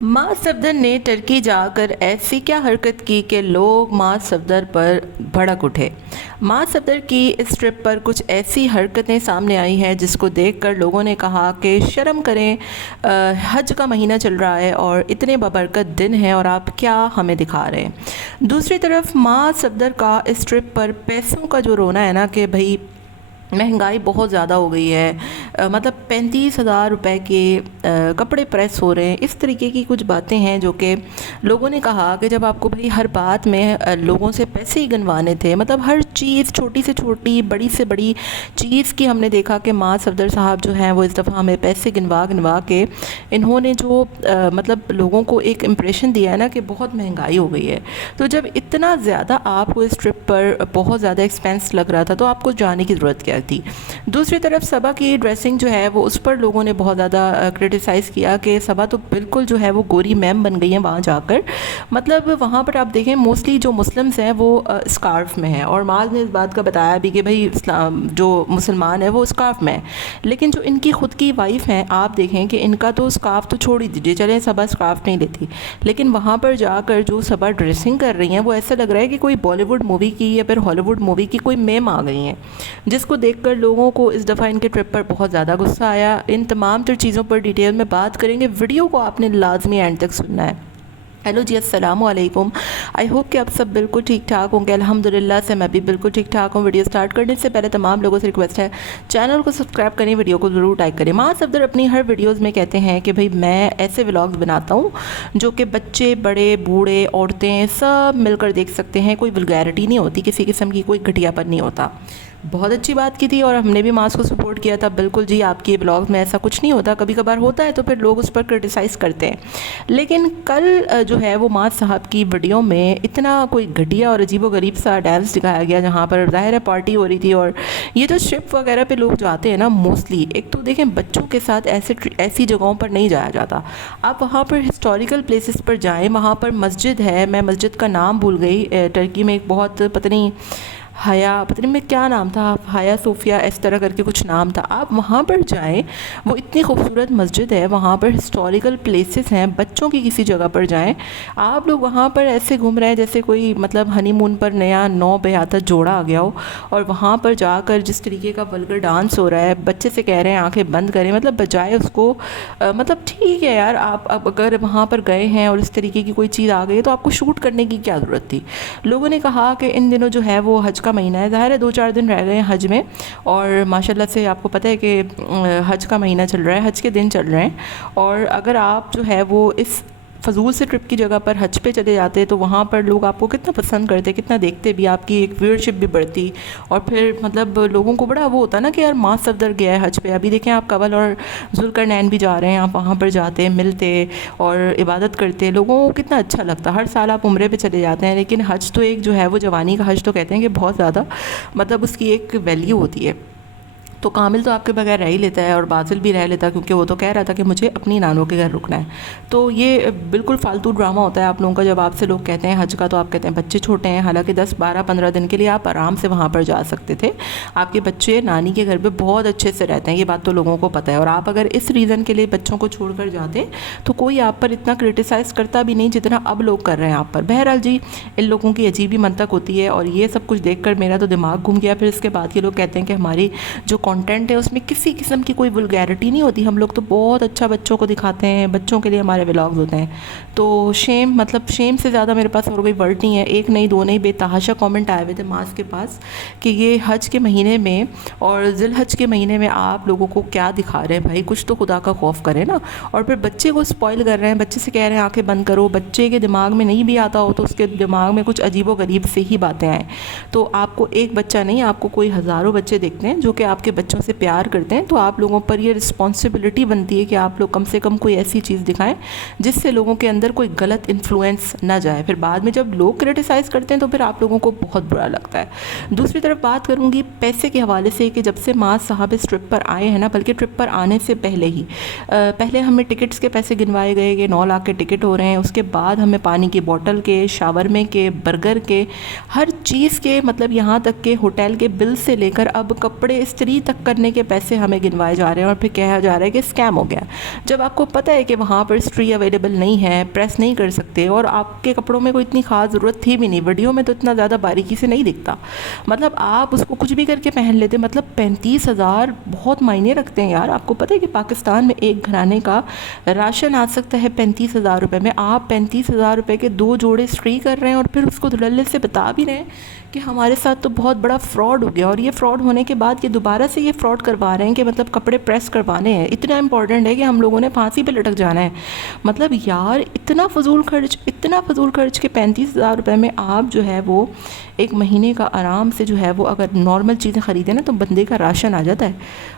मां सफदर ने टर्की जाकर ऐसी क्या हरकत की कि लोग मां सफदर पर भड़क उठे। मां सफदर की इस ट्रिप पर कुछ ऐसी हरकतें सामने आई हैं जिसको देखकर लोगों ने कहा कि शर्म करें, हज का महीना चल रहा है और इतने बबरकत दिन हैं और आप क्या हमें दिखा रहे हैं। दूसरी तरफ मां सफदर का इस ट्रिप पर पैसों का जो रोना है ना कि भाई महंगाई बहुत ज़्यादा हो गई है, मतलब 35,000 रुपये के कपड़े प्रेस हो रहे हैं। इस तरीके की कुछ बातें हैं जो कि लोगों ने कहा कि जब आपको भाई हर बात में लोगों से पैसे ही गिनवाने थे, मतलब हर चीज़ छोटी से छोटी बड़ी से बड़ी चीज़ की हमने देखा कि मां सफदर साहब जो हैं वो इस दफ़ा हमें पैसे गिनवा गिनवा के इन्होंने जो मतलब लोगों को एक इम्प्रेशन दिया है ना कि बहुत महंगाई हो गई है। तो जब इतना ज़्यादा आपको इस ट्रिप पर बहुत ज़्यादा एक्सपेंस लग रहा था तो आपको जाने की ज़रूरत क्या थी। दूसरी तरफ सबा की ड्रेसिंग जो है वो उस पर लोगों ने बहुत ज़्यादा क्रिटिसाइज़ किया कि सबा तो बिल्कुल जो है वो गोरी मैम बन गई हैं वहाँ जाकर। मतलब वहाँ पर आप देखें मोस्टली जो मुस्लिम्स हैं वो स्कार्फ में हैं, और माज ने इस बात का बताया भी कि भाई इस्लाम जो मुसलमान है वो स्कार्फ में है, लेकिन जो इनकी ख़ुद की वाइफ हैं आप देखें कि इनका तो स्कार्फ तो छोड़ ही दीजिए, चलें सबा स्कार्फ नहीं लेती, लेकिन वहाँ पर जाकर जो सबा ड्रेसिंग कर रही हैं वो ऐसा लग रहा है कि कोई बॉलीवुड मूवी की या फिर हॉलीवुड मूवी की कोई मेम आ गई हैं, जिसको देखकर लोगों को इस दफ़ा इनके ट्रिप पर बहुत ज़्यादा गुस्सा आया। इन तमाम तर चीज़ों पर डिटेल में बात करेंगे, वीडियो को आपने लाजमी एंड तक सुनना है। हेलो जी, अस्सलाम वालेकुम। आई होप कि आप सब बिल्कुल ठीक ठाक होंगे। अल्हम्दुलिल्लाह से मैं भी बिल्कुल ठीक ठाक हूँ। वीडियो स्टार्ट करने से पहले तमाम लोगों से रिक्वेस्ट है, चैनल को सब्सक्राइब करें, वीडियो को ज़रूर लाइक करें। मां सफदर अपनी हर वीडियोज़ में कहते हैं कि भाई मैं ऐसे व्लॉग्स बनाता हूँ जो कि बच्चे बड़े बूढ़े औरतें सब मिलकर देख सकते हैं, कोई वल्गैरिटी नहीं होती, किसी किस्म की कोई घटियापन नहीं होता। बहुत अच्छी बात की थी और हमने भी मास को सपोर्ट किया था। बिल्कुल जी, आपके ब्लॉग्स में ऐसा कुछ नहीं होता, कभी कभार होता है तो फिर लोग उस पर क्रिटिसाइज़ करते हैं, लेकिन कल जो है वो मास साहब की वीडियो में इतना कोई घटिया और अजीबोगरीब सा डांस दिखाया गया जहाँ पर ज़ाहिर है पार्टी हो रही थी। और ये जो शिप वगैरह पे लोग जाते हैं ना मोस्टली, एक तो देखें बच्चों के साथ ऐसी जगहों पर नहीं जाया जाता। आप वहाँ पर हिस्टोरिकल प्लेसेस पर जाएँ, वहाँ पर मस्जिद है, मैं मस्जिद का नाम भूल गई, टर्की में एक बहुत पता नहीं हया, पता नहीं मैं क्या नाम था, हया सोफिया इस तरह करके कुछ नाम था। आप वहाँ पर जाएं, वो इतनी खूबसूरत मस्जिद है, वहाँ पर हिस्टोरिकल प्लेसेस हैं। बच्चों की किसी जगह पर जाएं, आप लोग वहाँ पर ऐसे घूम रहे हैं जैसे कोई मतलब हनीमून पर नया नौ ब्याहता जोड़ा आ गया हो, और वहाँ पर जाकर जिस तरीके का वल्गर डांस हो रहा है, बच्चे से कह रहे हैं आंखें बंद करें, मतलब बजाय उसको मतलब ठीक है यार, आप अब अगर वहाँ पर गए हैं और इस तरीके की कोई चीज़ आ गई है तो आपको शूट करने की क्या ज़रूरत थी। लोगों ने कहा कि इन दिनों जो है वो हज का महीना है, ज़ाहिर है 2-4 दिन रह गए हैं हज में, और माशाल्लाह से आपको पता है कि हज का महीना चल रहा है, हज के दिन चल रहे हैं, और अगर आप जो है वो इस फजूल से ट्रिप की जगह पर हज पे चले जाते तो वहाँ पर लोग आपको कितना पसंद करते, कितना देखते भी, आपकी एक व्यूअरशिप भी बढ़ती, और फिर मतलब लोगों को बड़ा वो होता ना कि यार मां सफदर गया है हज पे। अभी देखें आप कवल और जुल्करनैन भी जा रहे हैं, आप वहाँ पर जाते मिलते और इबादत करते, लोगों को कितना अच्छा लगता। हर साल आप उम्रे पे चले जाते हैं, लेकिन हज तो एक जो है वो जवानी का हज तो कहते हैं कि बहुत ज़्यादा मतलब उसकी एक वैल्यू होती है। तो कामिल तो आपके बगैर रह ही लेता है और बातिल भी रह लेता, क्योंकि वो तो कह रहा था कि मुझे अपनी नानों के घर रुकना है। तो ये बिल्कुल फालतू ड्रामा होता है आप लोगों का, जब आपसे लोग कहते हैं हज का तो आप कहते हैं बच्चे छोटे हैं, हालांकि 10, 12, 15 दिन के लिए आप आराम से वहाँ पर जा सकते थे। आपके बच्चे नानी के घर पर बहुत अच्छे से रहते हैं, ये बात तो लोगों को पता है, और आप अगर इस रीज़न के लिए बच्चों को छोड़ कर जाते तो कोई आप पर इतना क्रिटिसाइज़ करता भी नहीं जितना अब लोग कर रहे हैं आप पर। बहरहाल जी, इन लोगों की अजीब ही मंतक होती है, और ये सब कुछ देख कर मेरा तो दिमाग घूम गया। फिर इसके बाद ये लोग कहते हैं कि हमारी जो कंटेंट है उसमें किसी किस्म की कोई वल्गैरिटी नहीं होती, हम लोग तो बहुत अच्छा बच्चों को दिखाते हैं, बच्चों के लिए हमारे व्लॉग्स होते हैं। तो शेम, मतलब शेम से ज़्यादा मेरे पास और कोई वर्ड नहीं है। एक नहीं दो नहीं, बेतहाशा कमेंट आए हुए थे मास के पास कि ये हज के महीने में और जिल हज के महीने में आप लोगों को क्या दिखा रहे हैं, भाई कुछ तो खुदा का खौफ करें ना। और फिर बच्चे को स्पॉइल कर रहे हैं, बच्चे से कह रहे हैं आंखें बंद करो। बच्चे के दिमाग में नहीं भी आता हो तो उसके दिमाग में कुछ अजीबो गरीब से ही बातें आएँ। तो आपको एक बच्चा नहीं, आपको कोई हज़ारों बच्चे देखते हैं जो कि आपके बच्चों से प्यार करते हैं, तो आप लोगों पर ये रिस्पॉन्सिबिलिटी बनती है कि आप लोग कम से कम कोई ऐसी चीज़ दिखाएं जिससे लोगों के अंदर कोई गलत इन्फ्लुएंस ना जाए। फिर बाद में जब लोग क्रिटिसाइज़ करते हैं तो फिर आप लोगों को बहुत बुरा लगता है। दूसरी तरफ बात करूँगी पैसे के हवाले से कि जब से मास साहब इस ट्रिप पर आए हैं ना, बल्कि ट्रिप पर आने से पहले ही पहले हमें टिकट्स के पैसे गिनवाए गए कि 9 लाख के टिकट हो रहे हैं, उसके बाद हमें पानी की बोतल के, शावरमे के, बर्गर के, हर चीज़ के, मतलब यहाँ तक के होटल के बिल से लेकर अब कपड़े इस्त्री तक करने के पैसे हमें गिनवाए जा रहे हैं और फिर कहा जा रहा है कि स्कैम हो गया, जब आपको पता है कि वहाँ पर इस्त्री अवेलेबल नहीं है, प्रेस नहीं कर सकते और आपके कपड़ों में कोई इतनी ख़ास ज़रूरत थी भी नहीं, वीडियो में तो इतना ज़्यादा बारीकी से नहीं दिखता, मतलब आप उसको कुछ भी करके पहन लेते। मतलब 35,000 बहुत मायने रखते हैं यार। आपको पता है कि पाकिस्तान में एक घराने का राशन आ सकता है 35,000 रुपये में। आप 35,000 रुपये के 2 जोड़े इस्त्री कर रहे हैं और फिर उसको धड़ल्ले से बता भी रहे हैं कि हमारे साथ तो बहुत बड़ा फ्रॉड हो गया, और ये फ्रॉड होने के बाद ये दोबारा से ये फ्रॉड करवा रहे हैं कि मतलब कपड़े प्रेस करवाने हैं। इतना इंपॉर्टेंट है कि हम लोगों ने फांसी पे लटक जाना है। मतलब यार इतना फ़जूल खर्च के 35,000 रुपये में आप जो है वो एक महीने का आराम से जो है वो अगर नॉर्मल चीज़ें ख़रीदें ना तो बंदे का राशन आ जाता है।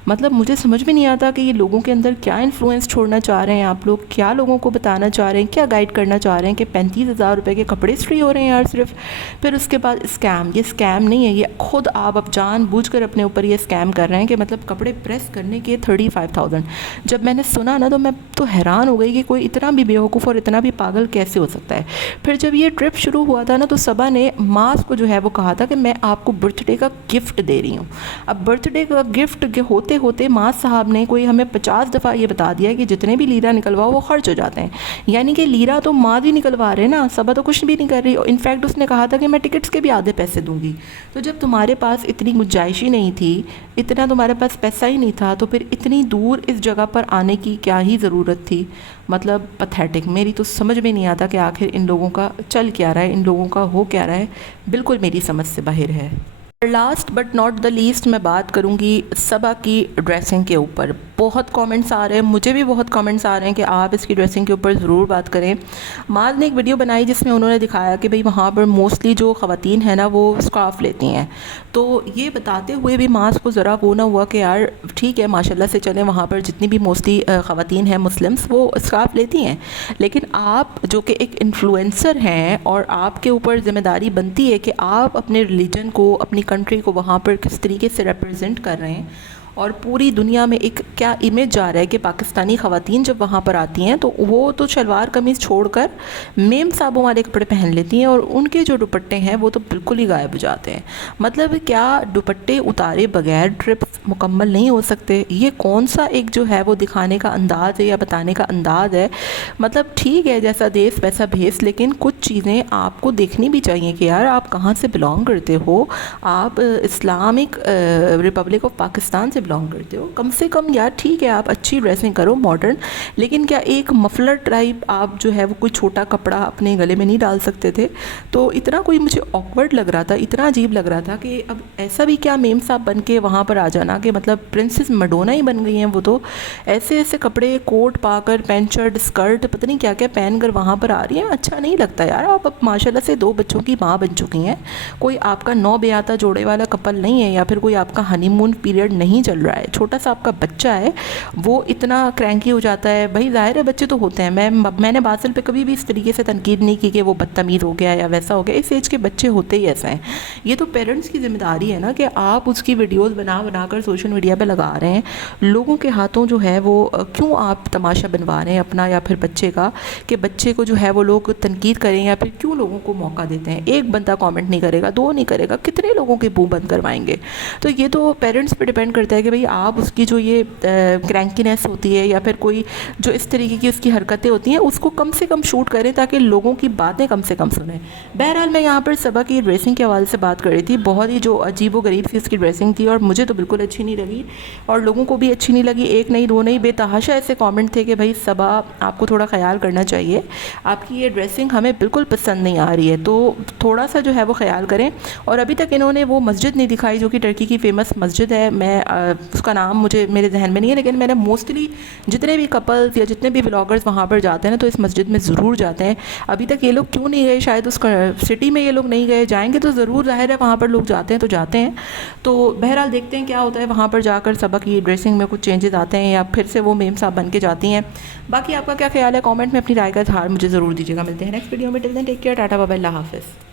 मतलब मुझे समझ में नहीं आता कि ये लोगों के अंदर क्या इन्फ्लुएंस छोड़ना चाह रहे हैं आप लोग, क्या लोगों को बताना चाह रहे हैं, क्या गाइड करना चाह रहे हैं कि 35,000 रुपये के कपड़े इस्त्री हो रहे हैं यार सिर्फ। फिर उसके बाद स्कैम, ये स्कैम नहीं है, ये खुद आप अब जानबूझकर अपने ऊपर ये स्कैम कर रहे हैं कि मतलब कपड़े प्रेस करने के 35,000। जब मैंने सुना ना तो मैं तो हैरान हो गई कि कोई इतना भी बेवकूफ़ और इतना भी पागल कैसे हो सकता है। फिर जब ये ट्रिप शुरू हुआ था ना तो सबा ने मास को जो है वो कहा था कि मैं आपको बर्थडे का गिफ्ट दे रही हूँ। अब बर्थडे का गिफ्ट होते होते मास साहब ने कोई हमें 50 दफ़ा ये बता दिया कि जितने भी लीरा निकलवाओ वो खर्च हो जाते हैं। यानी कि लीरा तो मास ही निकलवा रहे ना, सबा तो कुछ भी नहीं कर रही। इनफैक्ट उसने कहा था कि मैं टिकट्स के भी आधे पैसे दूंगी। तो जब तुम्हारे पास इतनी गुंजाइश ही नहीं थी, इतना तुम्हारे पास पैसा ही नहीं था, तो फिर इतनी दूर इस जगह पर आने की क्या ही ज़रूरत थी। मतलब पथेटिक। मेरी तो समझ में नहीं आता कि आखिर इन लोगों का चल क्या रहा है, इन लोगों का हो क्या रहा है, बिल्कुल मेरी समझ से बाहर है। Last but not the least मैं बात करूंगी सबा की ड्रेसिंग के ऊपर। बहुत कमेंट्स आ रहे हैं, मुझे भी बहुत कमेंट्स आ रहे हैं कि आप इसकी ड्रेसिंग के ऊपर ज़रूर बात करें। माज ने एक वीडियो बनाई जिसमें उन्होंने दिखाया कि भाई वहाँ पर मोस्टली जो ख़वातीन है ना वो स्कार्फ लेती हैं। तो ये बताते हुए भी माज को ज़रा वो ना हुआ कि यार ठीक है माशाल्लाह से चलें, वहाँ पर जितनी भी मोस्टली ख़वातीन हैं मुस्लिम्स वो स्कार्फ लेती हैं, लेकिन आप जो कि एक इन्फ्लुएंसर हैं और आपके ऊपर ज़िम्मेदारी बनती है कि आप अपने रिलीजन को, अपनी कंट्री को वहाँ पर किस तरीके से रिप्रेजेंट कर रहे हैं और पूरी दुनिया में एक क्या इमेज जा रहा है कि पाकिस्तानी ख़वातीन जब वहाँ पर आती हैं तो वो तो शलवार कमीज़ छोड़कर मेम साबों वाले कपड़े पहन लेती हैं और उनके जो दुपट्टे हैं वो तो बिल्कुल ही गायब हो जाते हैं। मतलब क्या दुपट्टे उतारे बगैर ट्रिप मुकम्मल नहीं हो सकते? ये कौन सा एक जो है वो दिखाने का अंदाज़ है या बताने का अंदाज़ है? मतलब ठीक है जैसा देश वैसा भेस, लेकिन कुछ चीज़ें आपको देखनी भी चाहिए कि यार आप कहाँ से बिलोंग करते हो। आप इस्लामिक रिपब्लिक ऑफ पाकिस्तान से बिलोंग करते हो, कम से कम यार ठीक है आप अच्छी ड्रेसिंग करो मॉडर्न, लेकिन क्या एक मफलर टाइप आप जो है वो कोई छोटा कपड़ा अपने गले में नहीं डाल सकते थे? तो इतना कोई मुझे ऑकवर्ड लग रहा था, इतना अजीब लग रहा था कि अब ऐसा भी क्या मेम साहब बन के वहाँ पर आ जाना कि मतलब प्रिंसेस मडोना ही बन गई हैं वो तो। ऐसे ऐसे कपड़े कोट पाकर पैंट शर्ट स्कर्ट पता नहीं क्या क्या पहन कर वहाँ पर आ रही हैं, अच्छा नहीं लगता यार। आप अब माशाल्लाह से 2 बच्चों की माँ बन चुकी हैं, कोई आपका 9 ब्याता जोड़े वाला कपल नहीं है या फिर कोई आपका हनीमून पीरियड नहीं चल रहा है। छोटा सा आपका बच्चा है वो इतना क्रैंकी हो जाता है, भाई ज़ाहिर है बच्चे तो होते हैं। मैंने बासिल पे कभी भी इस तरीके से तनकीद नहीं की कि वो बदतमीज़ हो गया या वैसा हो गया, इस एज के बच्चे होते ही ऐसा हैं। ये तो पेरेंट्स की ज़िम्मेदारी है ना कि आप उसकी वीडियोज़ बना कर सोशल मीडिया पर लगा रहे हैं। लोगों के हाथों जो है वो क्यों आप तमाशा बनवा रहे हैं अपना या फिर बच्चे का, कि बच्चे को जो है वो लोग तनकीद करें, या फिर क्यों लोगों को मौका देते हैं? एक बंदा कमेंट नहीं करेगा, 2 नहीं करेगा, कितने लोगों के मुंह बंद करवाएंगे? तो ये तो पेरेंट्स पे डिपेंड करता है कि भाई आप उसकी जो ये क्रैंकीनेस होती है या फिर कोई जो इस तरीके की उसकी हरकतें होती हैं उसको कम से कम शूट करें ताकि लोगों की बातें कम से कम सुनें। बहरहाल मैं यहाँ पर सबा की ड्रेसिंग के हवाले से बात कर रही थी। बहुत ही जो अजीब व गरीब सी उसकी ड्रेसिंग थी और मुझे तो बिल्कुल अच्छी नहीं लगी और लोगों को भी अच्छी नहीं लगी। 1 नहीं 2 नहीं, बेतहाशा ऐसे कमेंट थे कि भाई सबा आपको थोड़ा ख्याल करना चाहिए, आपकी ये ड्रेसिंग हमें बिल्कुल पसंद नहीं आ रही है, तो थोड़ा सा जो है वो ख्याल करें। और अभी तक इन्होंने वो मस्जिद नहीं दिखाई जो कि टर्की की फ़ेमस मस्जिद है, मैं उसका नाम मुझे मेरे जहन में नहीं है, लेकिन मैंने मोस्टली जितने भी कपल्स या जितने भी ब्लॉगर्स वहाँ पर जाते हैं ना तो इस मस्जिद में ज़रूर जाते हैं। अभी तक ये लोग क्यों नहीं गए, शायद उस सिटी में ये लोग नहीं गए, जाएंगे तो ज़रूर, जाहिर है वहाँ पर लोग जाते हैं तो जाते हैं। तो बहरहाल देखते हैं क्या होता है, वहाँ पर जाकर सबा की ड्रेसिंग में कुछ चेंजेस आते हैं या फिर से वो मेम साहब बन के जाती हैं। बाकी आपका क्या ख्याल है, कमेंट में अपनी राय का इज़हार मुझे ज़रूर दीजिएगा। मिलते हैं नेक्स्ट वीडियो में, till then take care, tata bye bye, अल्लाह हाफ़िज़।